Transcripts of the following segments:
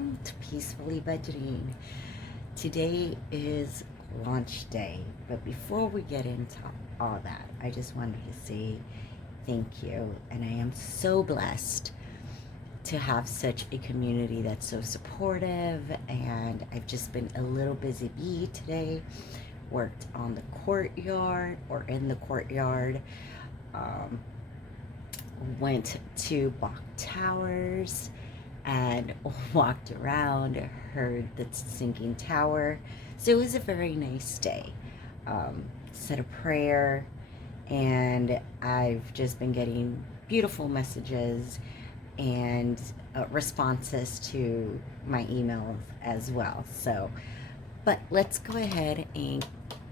welcome to Peacefully Budgeting. Today is launch day, but before we get into all that, I just wanted to say thank you. And I am so blessed to have such a community that's so supportive. And I've just been a little busy bee today, worked on the courtyard or in the courtyard. Went to Bach Towers and walked around, heard the sinking tower. So it was a very nice day. Said a prayer, and I've just been getting beautiful messages and responses to my emails as well. So, but let's go ahead and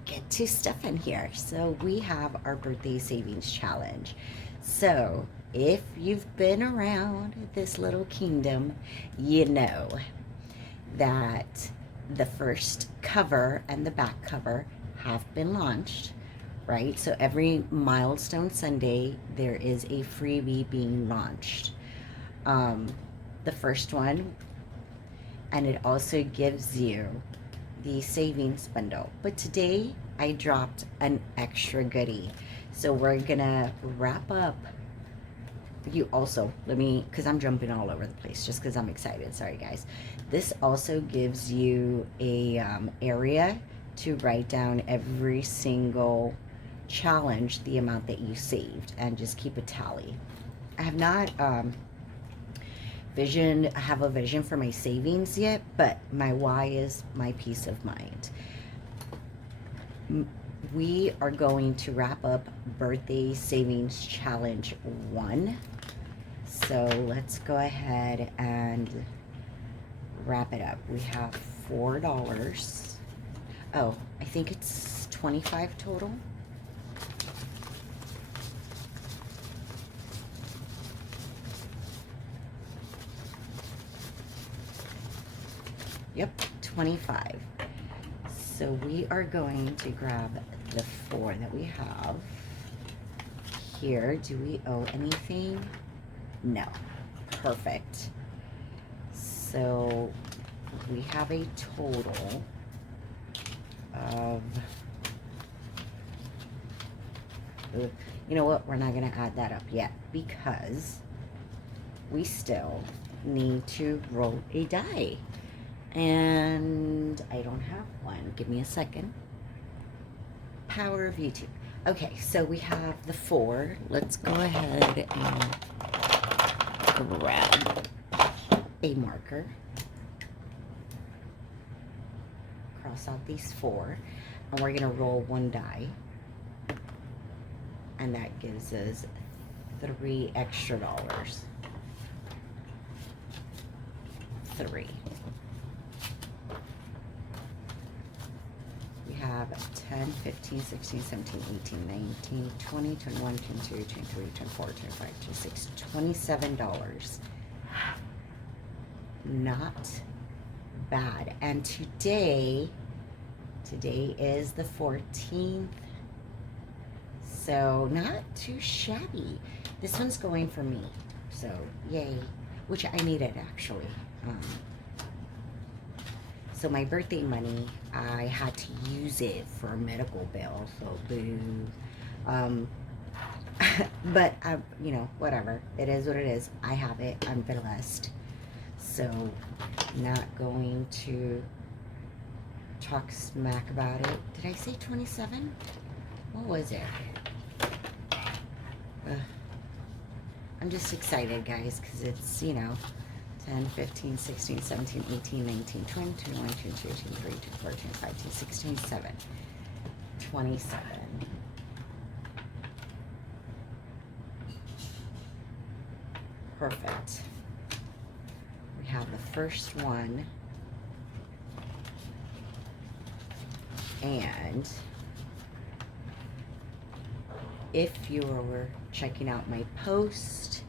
get to stuff in here. So we have our birthday savings challenge. So if you've been around this little kingdom, you know that the first cover and the back cover have been launched, right? So every milestone Sunday, there is a freebie being launched. The first one, and it also gives you the savings bundle. But today, I dropped an extra goodie. So we're gonna wrap up. You also, because I'm jumping all over the place just because I'm excited. Sorry, guys. This also gives you a area to write down every single challenge, the amount that you saved, and just keep a tally. I have not have a vision for my savings yet, but my why is my peace of mind. We are going to wrap up Birthday Savings Challenge 1. So let's go ahead and wrap it up. We have $4. Oh, I think it's 25 total. Yep, 25. So we are going to grab the 4 that we have here. Do we owe anything? No. Perfect. So we have a total of, you know what, we're not going to add that up yet because we still need to roll a die. And I don't have one. Give me a second. Power of YouTube. Okay, so we have the 4. Let's go ahead and grab a marker. Cross out these 4. And we're going to roll one die. And that gives us $3 extra. 3. Have 10, 15, 16, 17, 18, 19, 20, 21, 22, 23, 24, 25, 26, $27. Not bad. And today is the 14th. So not too shabby. This one's going for me. So yay. Which I needed actually. So my birthday money, I had to use it for a medical bill, so boo. But, you know, whatever. It is what it is. I have it. I'm blessed. So, not going to talk smack about it. Did I say 27? What was it? I'm just excited, guys, because it's, you know, 10, 15, 16, 17, 18, 19, 20, 21, 22, 23, 24, 25, 16, 7, 27. Perfect. We have the first one. And if you were checking out my post,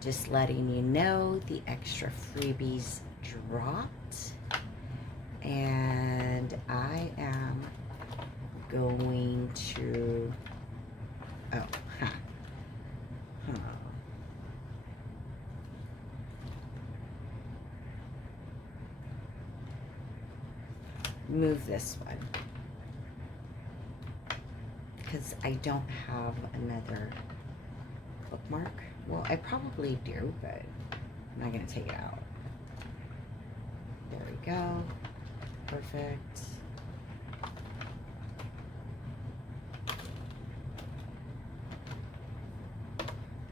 just letting you know the extra freebies dropped, and I am going to, move this one because I don't have another bookmark. Well, I probably do, but I'm not going to take it out. There we go. Perfect.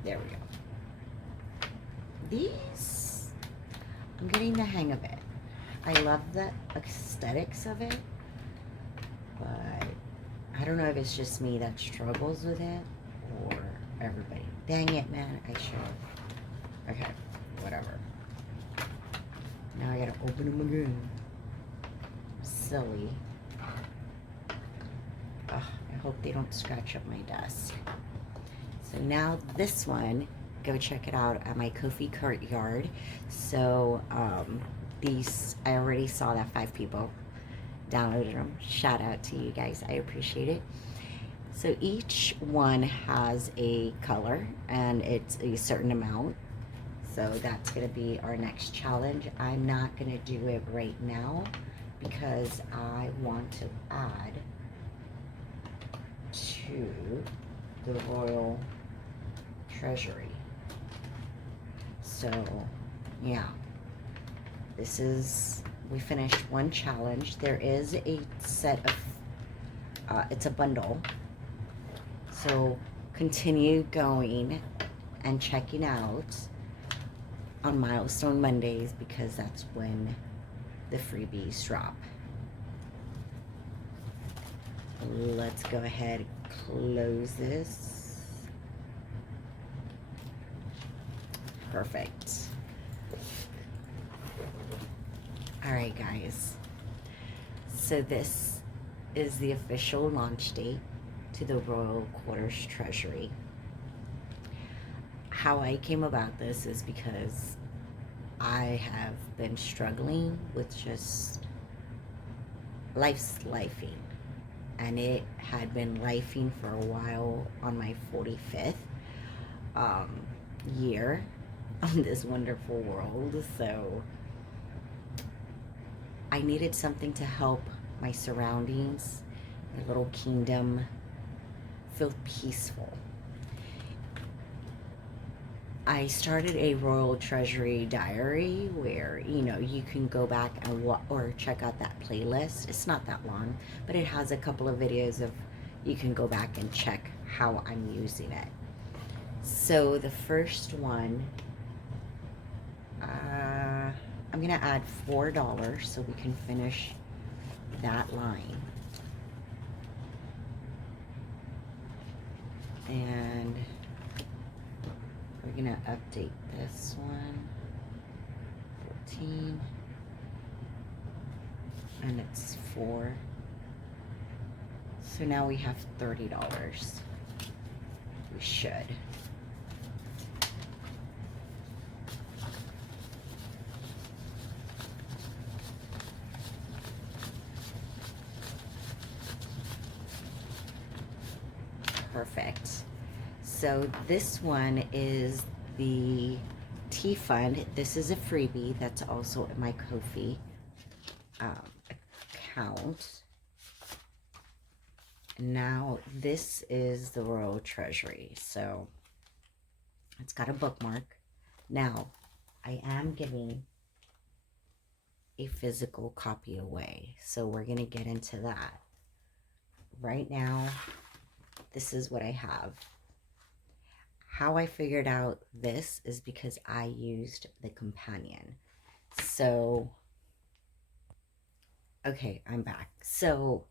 There we go. These, I'm getting the hang of it. I love the aesthetics of it, but I don't know if it's just me that struggles with it or everybody. Dang it, man. I should. Okay, whatever. Now I gotta open them again. Silly. Ugh, I hope they don't scratch up my desk. So now this one, go check it out at my Ko-fi Courtyard. So these, I already saw that 5 people downloaded them. Shout out to you guys. I appreciate it. So each one has a color and it's a certain amount. So that's going to be our next challenge. I'm not going to do it right now because I want to add to the Royal Treasury. So yeah, this is, we finished one challenge. There is a set of, it's a bundle. So continue going and checking out on Milestone Mondays because that's when the freebies drop. Let's go ahead and close this. Perfect. All right, guys. So this is the official launch date to the Royal Quarters Treasury. How I came about this is because I have been struggling with just life's lifing, and it had been lifing for a while on my 45th year on this wonderful world. So I needed something to help my surroundings, my little kingdom, feel peaceful. I started a Royal Treasury diary where, you know, you can go back and or check out that playlist. It's not that long, but it has a couple of videos of, you can go back and check how I'm using it. So the first one, I'm gonna add $4 so we can finish that line. And we're gonna update this one. 14. And it's 4. So now we have $30. We should. Perfect. So this one is the Tea Fund. This is a freebie that's also in my Ko-fi account. Now this is the Royal Treasury. So it's got a bookmark. Now I am giving a physical copy away. So we're going to get into that. Right now, this is what I have. How I figured out this is because I used the companion. So, okay, I'm back. So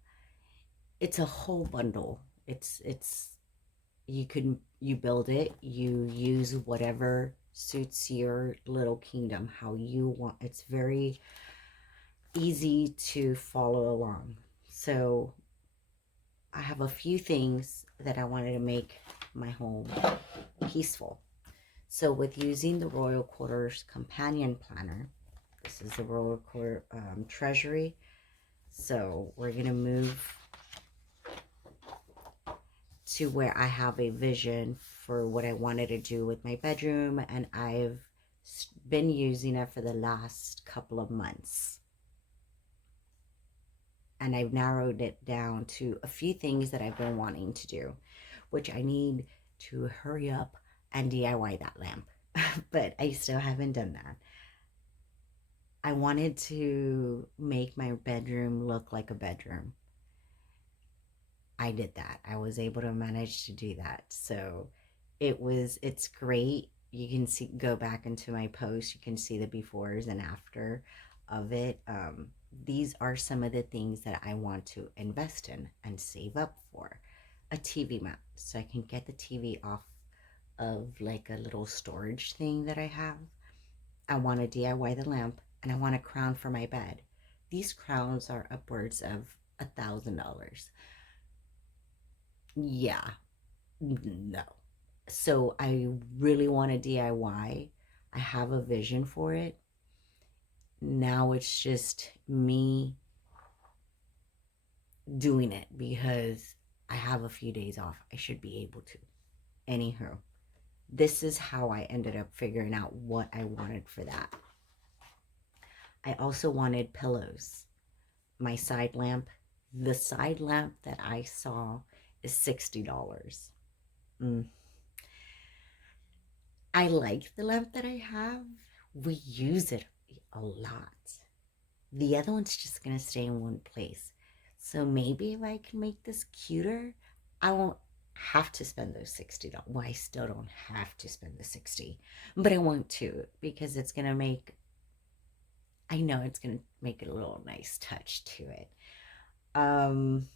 it's a whole bundle. You build it, you use whatever suits your little kingdom, how you want. It's very easy to follow along. So I have a few things that I wanted to make my home peaceful. So with using the Royal Quarters Companion Planner, this is the Royal Treasury. So we're going to move to where I have a vision for what I wanted to do with my bedroom, and I've been using it for the last couple of months. and I've narrowed it down to a few things that I've been wanting to do, which I need to hurry up and DIY that lamp. But I still haven't done that. I wanted to make my bedroom look like a bedroom. I did that. I was able to manage to do that. So it's great. You can see, go back into my post, you can see the befores and after of it. These are some of the things that I want to invest in and save up for. A TV mount, so I can get the TV off of like a little storage thing that I have. I want to DIY the lamp, and I want a crown for my bed. These crowns are upwards of $1,000. Yeah, no. So I really want to DIY. I have a vision for it. Now it's just me doing it because I have a few days off. I should be able to. Anywho, this is how I ended up figuring out what I wanted for that. I also wanted pillows. My side lamp, the side lamp that I saw is $60. Mm. I like the lamp that I have. We use it a lot. The other one's just gonna stay in one place. So maybe if I can make this cuter, I won't have to spend those $60. Well, I still don't have to spend the 60, but I want to because it's gonna make, I know it's gonna make a little nice touch to it. Um,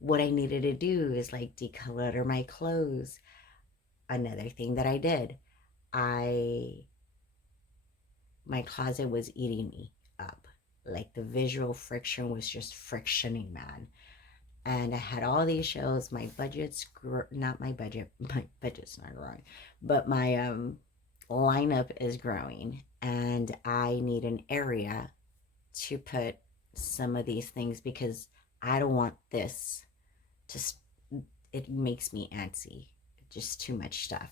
what I needed to do is like declutter my clothes. Another thing that I did, I my closet was eating me up. Like the visual friction was just frictioning, man. And I had all these shows. My budget's not my budget. My budget's not growing, but my lineup is growing, and I need an area to put some of these things because I don't want this to. It makes me antsy. Just too much stuff.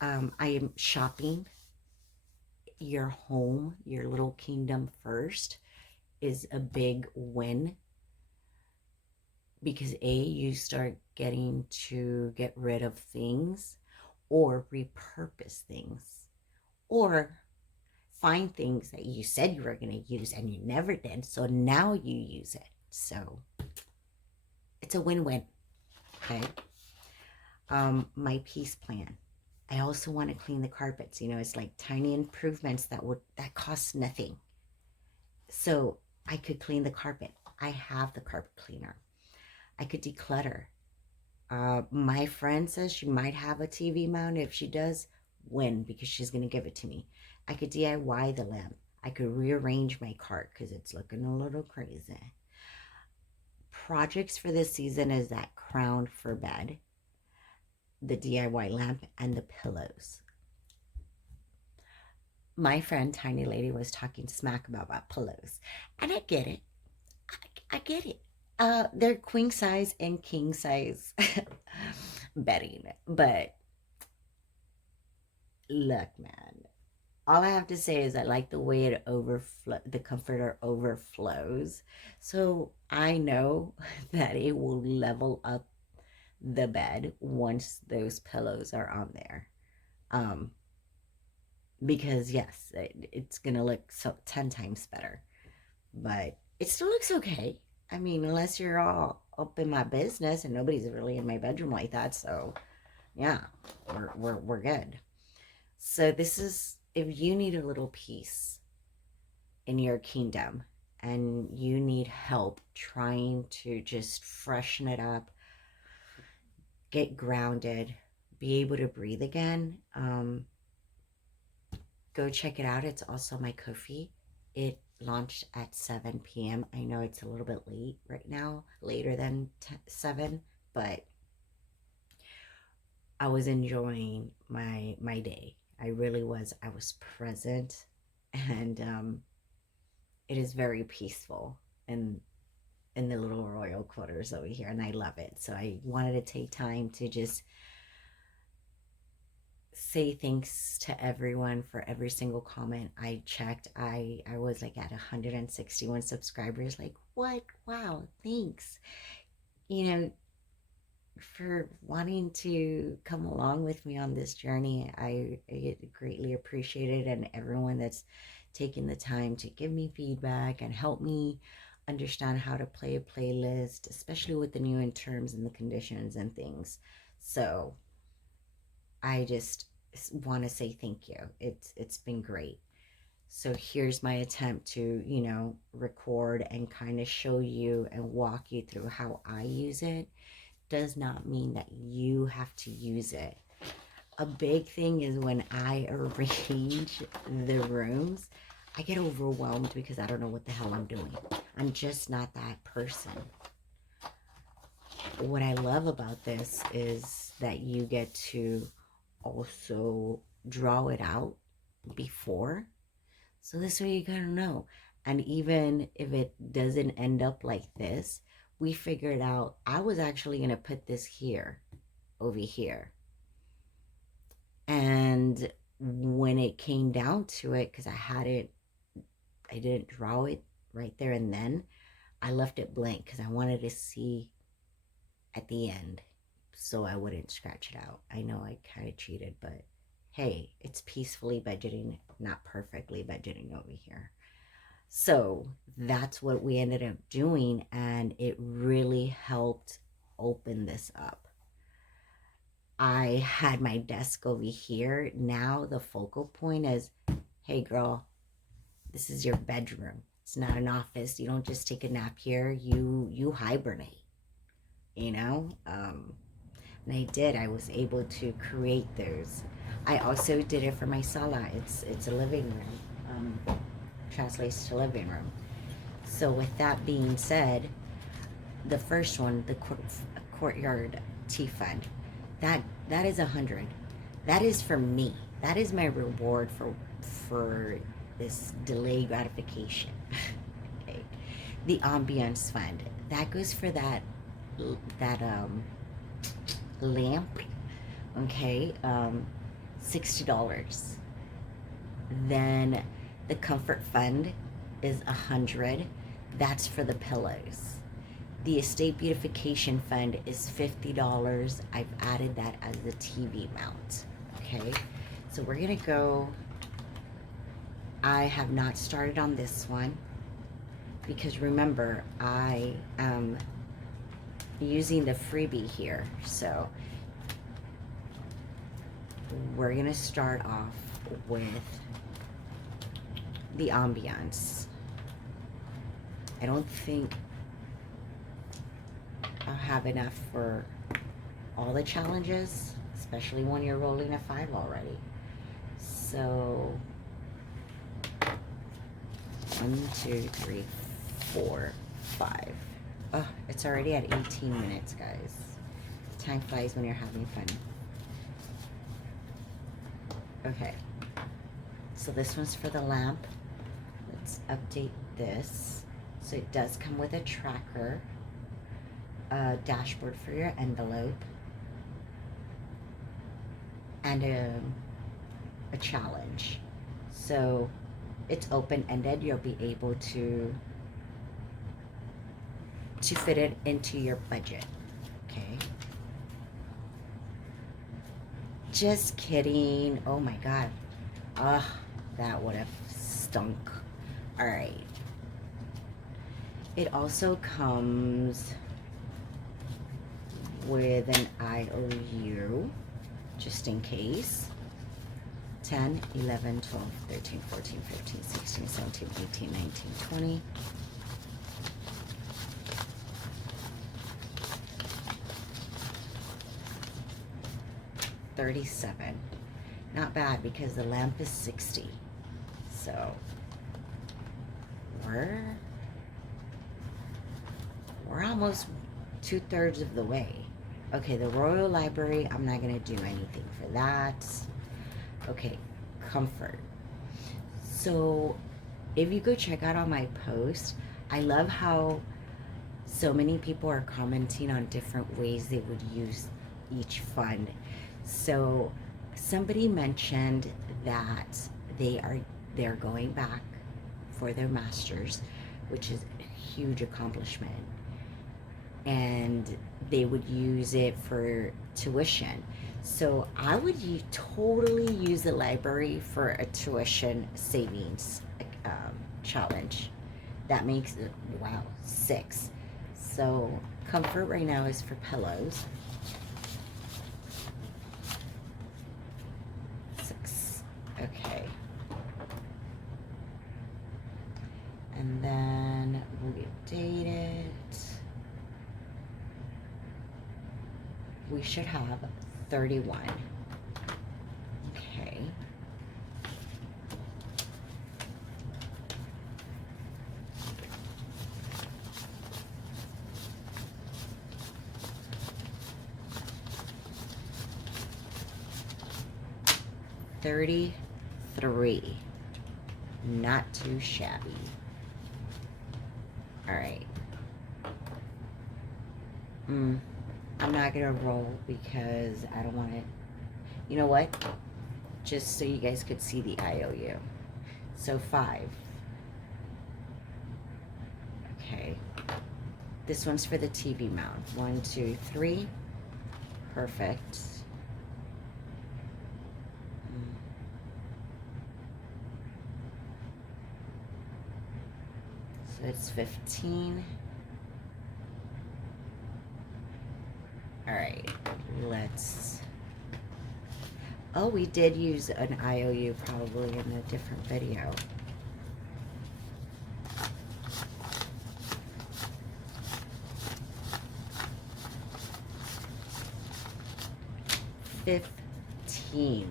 I am shopping your home, your little kingdom first is a big win because you start getting to get rid of things or repurpose things or find things that you said you were going to use and you never did. So now you use it. So it's a win-win. Okay. My peace plan. I also want to clean the carpets. You know, it's like tiny improvements that cost nothing. So I could clean the carpet. I have the carpet cleaner. I could declutter. My friend says she might have a TV mount. If she does, win, because she's going to give it to me. I could DIY the lamp. I could rearrange my cart because it's looking a little crazy. Projects for this season is that crown for bed, the DIY lamp, and the pillows. My friend Tiny Lady was talking smack about pillows, and I get it. I get it. They're queen size and king size bedding, but look, man. All I have to say is I like the way the comforter overflows. So I know that it will level up the bed once those pillows are on there. Um, because yes, it's gonna look 10 times better, but it still looks okay. I mean, unless you're all up in my business and nobody's really in my bedroom like that, so yeah, we're good. So this is, if you need a little peace in your kingdom and you need help trying to just freshen it up, get grounded, be able to breathe again, go check it out. It's also my Ko-fi. It launched at 7 p.m. I know it's a little bit late right now, later than 7, but I was enjoying my day. I really was. I was present, and it is very peaceful in the little royal quarters over here, and I love it. So I wanted to take time to just say thanks to everyone for every single comment. I checked. I was like at 161 subscribers. Like, what? Wow, thanks. You know, for wanting to come along with me on this journey. I greatly appreciate it, and everyone that's taking the time to give me feedback and help me understand how to play a playlist, especially with the new in terms and the conditions and things. So I just want to say thank you. It's been great. So here's my attempt to, record and kind of show you and walk you through how I use it. Does not mean that you have to use it. A big thing is when I arrange the rooms, I get overwhelmed because I don't know what the hell I'm doing. I'm just not that person. What I love about this is that you get to also draw it out before. So this way you gotta know. And even if it doesn't end up like this, we figured out I was actually gonna put this here, over here. And when it came down to it, because I didn't draw it right there and then, I left it blank because I wanted to see at the end so I wouldn't scratch it out. I know I kind of cheated, but hey, it's peacefully budgeting, not perfectly budgeting over here. So that's what we ended up doing, and it really helped open this up. I had my desk over here. Now the focal point is, hey girl, this is your bedroom. It's not an office. You don't just take a nap here. You hibernate, you know? And I did. I was able to create those. I also did it for my sala. It's a living room. Translates to living room. So with that being said, the first one, the courtyard tea fund, that is 100. That is for me. That is my reward for this delayed gratification. Okay. The ambiance fund, that goes for that lamp. Okay. $60. Then the comfort fund is 100. That's for the pillows. The estate beautification fund is $50. I've added that as the TV mount. Okay, so we're gonna go. I have not started on this one because remember I am using the freebie here. So we're gonna start off with the ambiance. I don't think I'll have enough for all the challenges, especially when you're rolling a 5 already. So 1, 2, 3, 4, 5. Oh, it's already at 18 minutes, guys. Time flies when you're having fun. Okay, so this one's for the lamp. Let's update this. So it does come with a tracker, a dashboard for your envelope, and a challenge. So it's open-ended. You'll be able to fit it into your budget. Okay. Just kidding. Oh my god. That would have stunk. All right. It also comes with an IOU, just in case. 10, 11, 12, 13, 14, 15, 16, 17, 18, 19, 20. $37. Not bad because the lamp is 60. So we're almost 2/3 of the way. Okay, the Royal Library, I'm not gonna do anything for that. Okay, comfort. So if you go check out on my post, I love how so many people are commenting on different ways they would use each fund. So somebody mentioned that they're going back for their masters, which is a huge accomplishment, and they would use it for tuition. So I would totally use the library for a tuition savings challenge. That makes it, wow, 6. So comfort right now is for pillows. 6. Okay. And then we'll update it. We should have 31. Okay. $33. Not too shabby. All right. I'm not gonna roll because I don't want it. You know what? Just so you guys could see the IOU. So 5. Okay. This one's for the TV mount. 1, 2, 3. Perfect. So it's 15. All right, let's, oh, we did use an IOU probably in a different video. $15.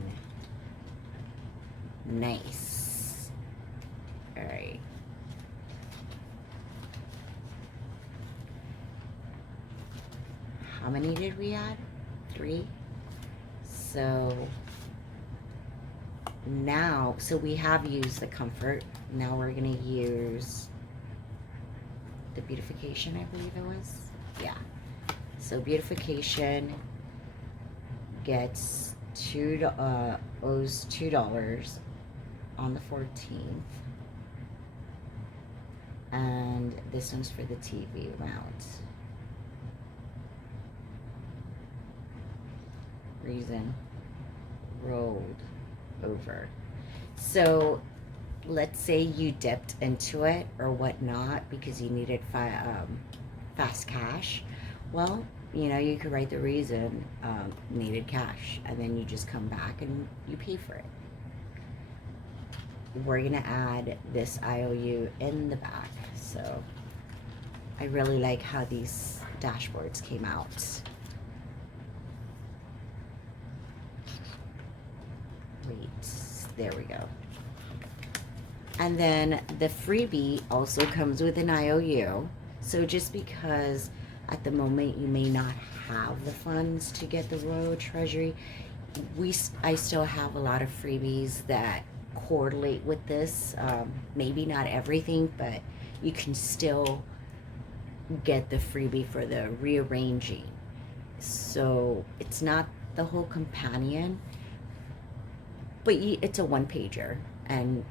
Nice. All right. How many did we add? 3. So now, so we have used the comfort. Now we're gonna use the beautification, I believe it was. Yeah. So beautification gets owes $2 on the 14th. And this one's for the TV mount. Reason rolled over. So let's say you dipped into it or whatnot because you needed fast cash. Well, you know, you could write the reason needed cash, and then you just come back and you pay for it. We're gonna add this IOU in the back. So I really like how these dashboards came out. Wait, there we go. And then the freebie also comes with an IOU. So just because at the moment you may not have the funds to get the Royal Treasury, I still have a lot of freebies that correlate with this. Maybe not everything, but you can still get the freebie for the rearranging. So it's not the whole companion, but it's a one-pager, and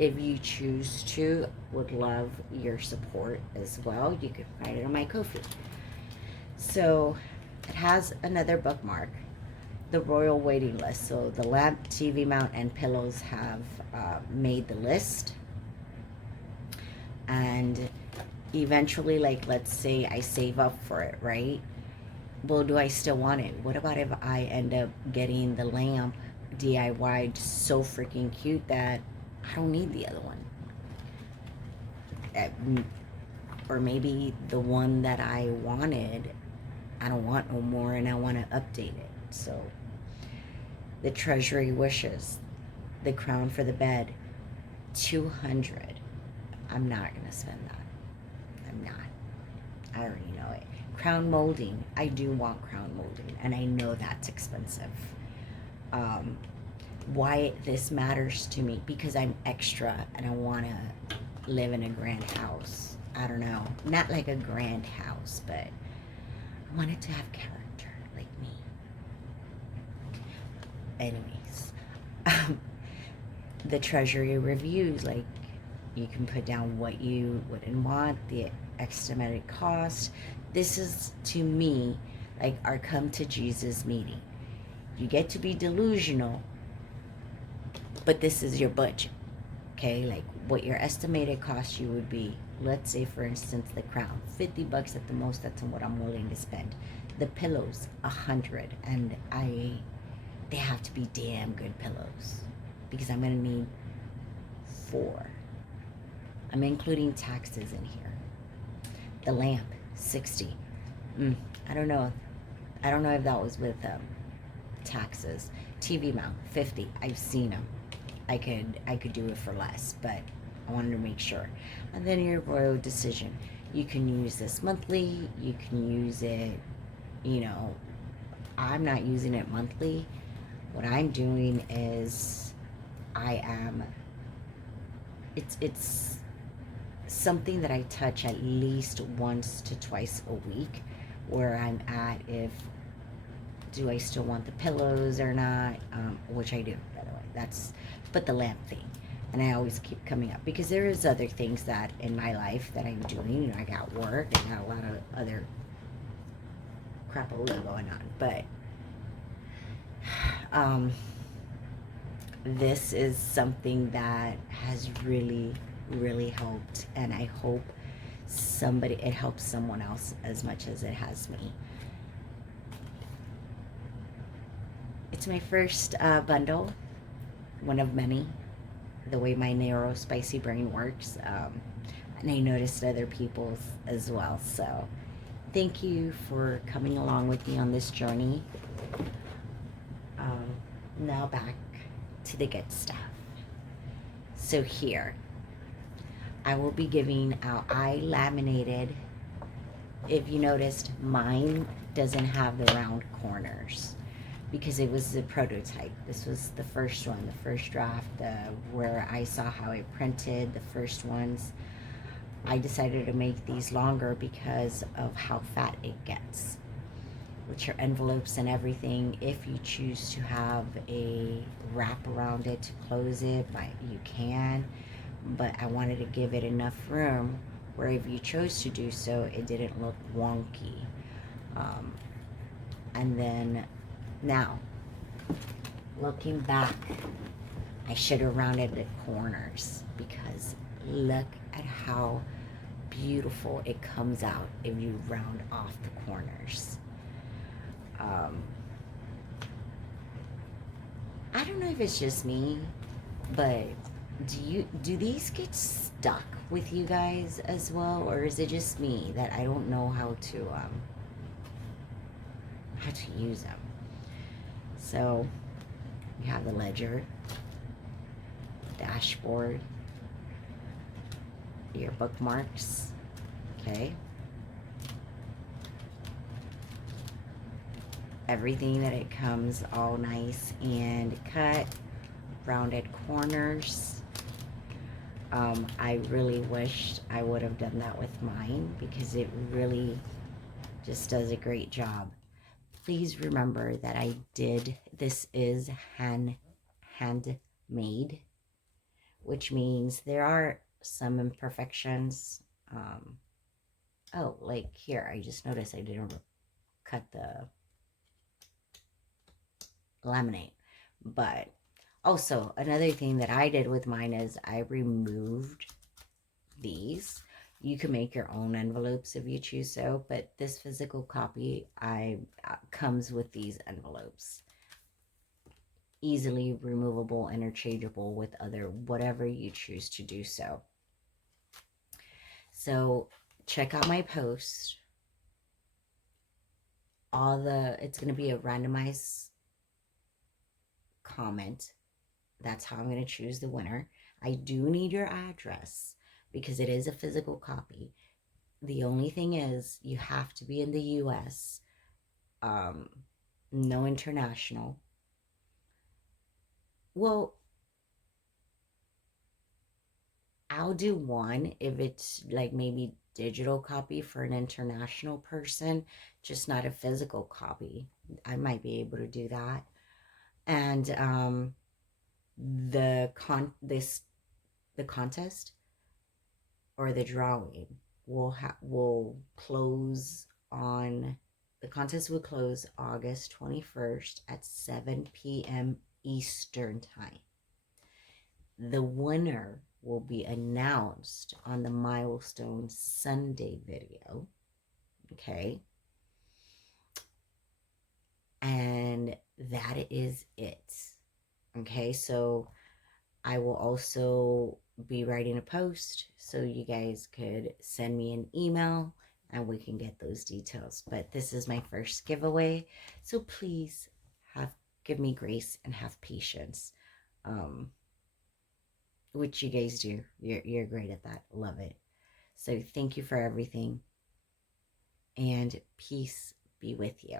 if you choose to, would love your support as well. You can find it on my Ko-fi. So it has another bookmark, the Royal waiting list. So the lamp, TV mount, and pillows have made the list. And eventually, like, let's say I save up for it, right? Well, do I still want it? What about if I end up getting the lamp DIY so freaking cute that I don't need the other one? Or maybe the one that I wanted, I don't want no more and I want to update it. So the Treasury wishes, the crown for the bed, 200. I'm not gonna spend that. I'm not. I already know it. Crown molding. I do want crown molding, and I know that's expensive. Why this matters to me, because I'm extra and I want to live in a grand house. I don't know, not like a grand house, but I want it to have character, like me. anyways, the Treasury reviews, like, you can put down what you wouldn't want, the estimated cost. This is, to me, like our come to Jesus meeting. You get to be delusional, but this is your budget. Okay, like what your estimated cost you would be. Let's say, for instance, the crown, $50 at the most. That's what I'm willing to spend. The pillows, $100, and they have to be damn good pillows because I'm gonna need 4. I'm including taxes in here. The lamp, 60. I don't know. I don't know if that was with taxes. TV mount, 50. I've seen them. I could do it for less, but I wanted to make sure. And then your royal decision. You can use this monthly. You can use it, you know, I'm not using it monthly. What I'm doing is it's something that I touch at least once to twice a week, where I'm at if do I still want the pillows or not, which I do, by the way. But the lamp thing, and I always keep coming up because there is other things that in my life that I'm doing. You know, I got work, I got a lot of other crap going on, but this is something that has really, really helped, and I hope it helps someone else as much as it has me. It's my first bundle, one of many, the way my narrow, spicy brain works. And I noticed other people's as well. So thank you for coming along with me on this journey. Now back to the good stuff. So here, I will be giving out, I laminated, if you noticed, mine doesn't have the round corners because it was the prototype. This was the first one, the first draft, where I saw how it printed, the first ones. I decided to make these longer because of how fat it gets. With your envelopes and everything, if you choose to have a wrap around it to close it, you can. But I wanted to give it enough room where if you chose to do so, it didn't look wonky. And then now, looking back, I should have rounded the corners because look at how beautiful it comes out if you round off the corners. I don't know if it's just me, but do these get stuck with you guys as well, or is it just me that I don't know how to use them? So you have the ledger, dashboard, your bookmarks, okay? Everything that it comes all nice and cut, rounded corners. I really wished I would have done that with mine because it really just does a great job. Please remember that this is handmade, which means there are some imperfections. Oh, like here, I just noticed I didn't cut the laminate. But also, another thing that I did with mine is I removed these. You can make your own envelopes if you choose so, but this physical copy comes with these envelopes. Easily removable, interchangeable with whatever you choose to do so. So check out my post. It's going to be a randomized comment. That's how I'm going to choose the winner. I do need your address because it is a physical copy. The only thing is you have to be in the US. No international. Well, I'll do one if it's like maybe digital copy for an international person, just not a physical copy. I might be able to do that. And the con this the contest or the drawing will close on the contest will close August 21st at 7 p.m. Eastern Time. The winner will be announced on the Milestone Sunday video. Okay. And that is it. Okay. So I will also be writing a post so you guys could send me an email and we can get those details. But this is my first giveaway. So please give me grace and have patience. Which you guys do. You're great at that. Love it. So thank you for everything, and peace be with you.